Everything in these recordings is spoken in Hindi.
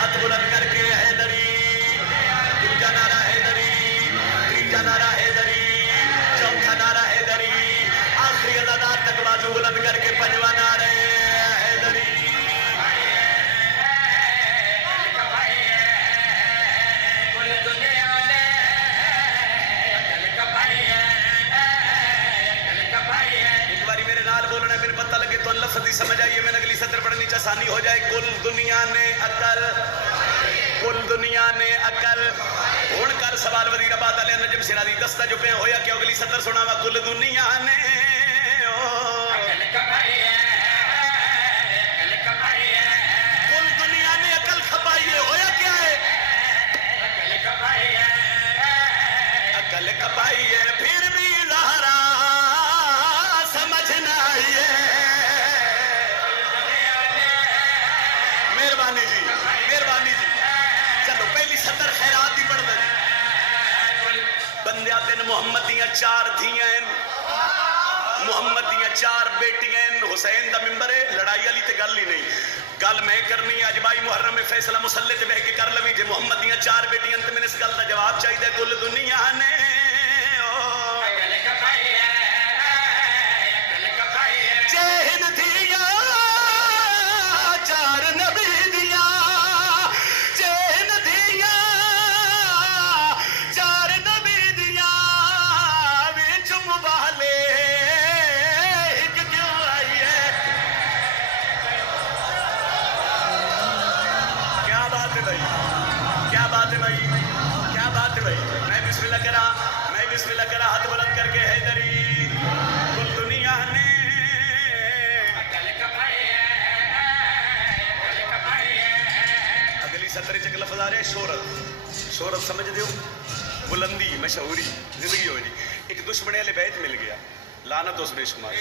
हाथ बुलंद करके हैदरी, दूजा नारा हैदरी, तीजा नारा हैदरी, चौथा नारा हैदरी, आखिरी अदादात तक बाजू बुलंद करके पंजवा नारा हैदरी। एक बारी मेरे नाल बोलना, मेरे पता लगे तो लफ्ज़ ही समझ आइए, मैंने अगली सत्र पढ़नी च आसानी हो जाए। कुल दुनिया ने अकल, कुल दुनिया ने अकल। हुण कर सवाल वजीर आबाद वाले नजम सिराजी दस्ता जो पे होया कि अगली सत्र सुनावा। कुल दुनिया ने कुल दुनिया ने अकल खपाई है, होया क्या है? अकल खपाई है, फिर भी ज़हरा समझ ना आई है। मेहरबानी जी, मेहरबानी जी। चलो पहली सतर खैरात ही पढ़ दे। बंदिया दिन मुहम्मद दियां चार धियां, मुहम्मद दियां चार बेटियां। हुसैन दा मिंबर है, लड़ाई वाली ते गल ही नहीं। गल मैं करनी है अज बाई मुहर्रम में फैसला मुसल्ले ते बह के कर लवी। जे मुहम्मद दियां चार बेटियां ते मैंने इस गल का जवाब चाहिए। कुल दुनिया ने चेहन दिया चार नबी दिया, चेहन दिया चार नबी दिया, विच मुबाले एक क्यों आई है? क्या बात है भाई, क्या बात है भाई, क्या बात है भाई। मैं बिस्मिल्लाह करा, मैं बिस्मिल्लाह करा, हाथ बुलंद करके हैदरी। कुल दुनिया ने अगली सत्र च लफ्ज़ आ रहे शोहरत। शोहरत समझ दियो, बुलंदी, मशहूरी, जिंदगी हो जी। एक दुश्मने वाले बैत मिल गया, लानत उस बेशुमार।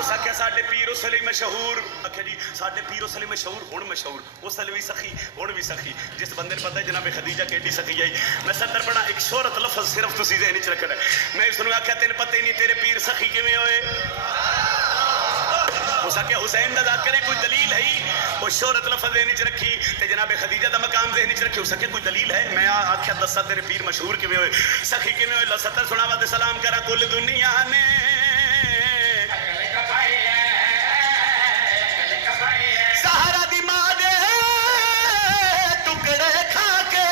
उस आख्या साडे पीर उस लिए मशहूर, आख्या जी साडे पीर उस लिए मशहूर, हुण मशहूर, उस लिए भी सखी, हुण भी सखी। जिस बंदे ने पता है जनाबे खदीजा केडी सखी आई। मैं सत्र पढ़ा, एक शोहरत लफ्ज़ सिर्फ तुसीं ज़हन च रखना। मैं उसनूं आख्या तेन पता ही नहीं तेरे पीर सखी किवें होए। उस आख्या हुसैन दा ज़ाकिर कोई दलील है? वो शोहरत लफ्ज़ ज़हन च रखी ते जनाबे खदीजा दा मकाम ज़हन च रखी। उस आख्या कोई दलील है? मैं आख्या दसा तेरे पीर मशहूर किवें होए, सखी किवें होए। सत्र सुनावा ते सलाम करा। कुल दुनिया ने सहारा दी मां दे टुकड़े खा के,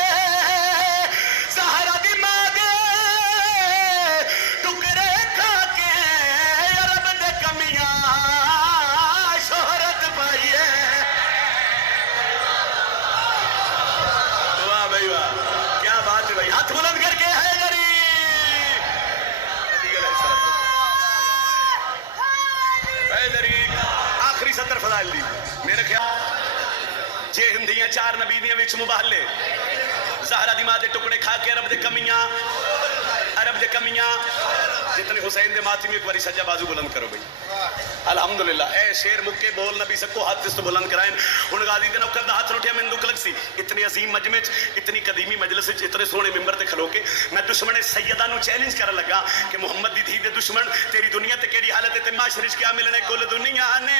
सहारा दी मां दे टुकड़े खा के, अरब दे कमियां शोहरत पाई है। वाह भाई वाह, क्या बात है भाई। हाथ बुलंद करके हैदरी। हैदरी आखिरी सत्र फजाइल दी मेरे ख्याल जे हिंदियां चार नबी दियां विच मुबाले, ज़हरा दी मां दे टुकड़े खा के, अरब दे कमियां, अरब दे कमियां। जितने हुसैन दे मातमी एक बारी सज्जा बाजू बुलंद करो भाई। अल्हम्दुलिल्लाह ए शेर मुक्के बोल नबी सबको हाथ इस तो बुलंद कराएं। हुण गाजी दे नौकर दा हाथ उठिया, मैनूं दुख लग सी इतनी अजीम मजमे च, इतनी कदीमी मजलिस च, इतने सोहने मिंबर ते खलो के मैं दुश्मन सैयदा नूं चैलेंज करन लगा कि मुहम्मद दी धी दे दुश्मन तेरी दुनिया ते केड़ी हालत है ते माशरे च क्या मिलने। कुल दुनिया ने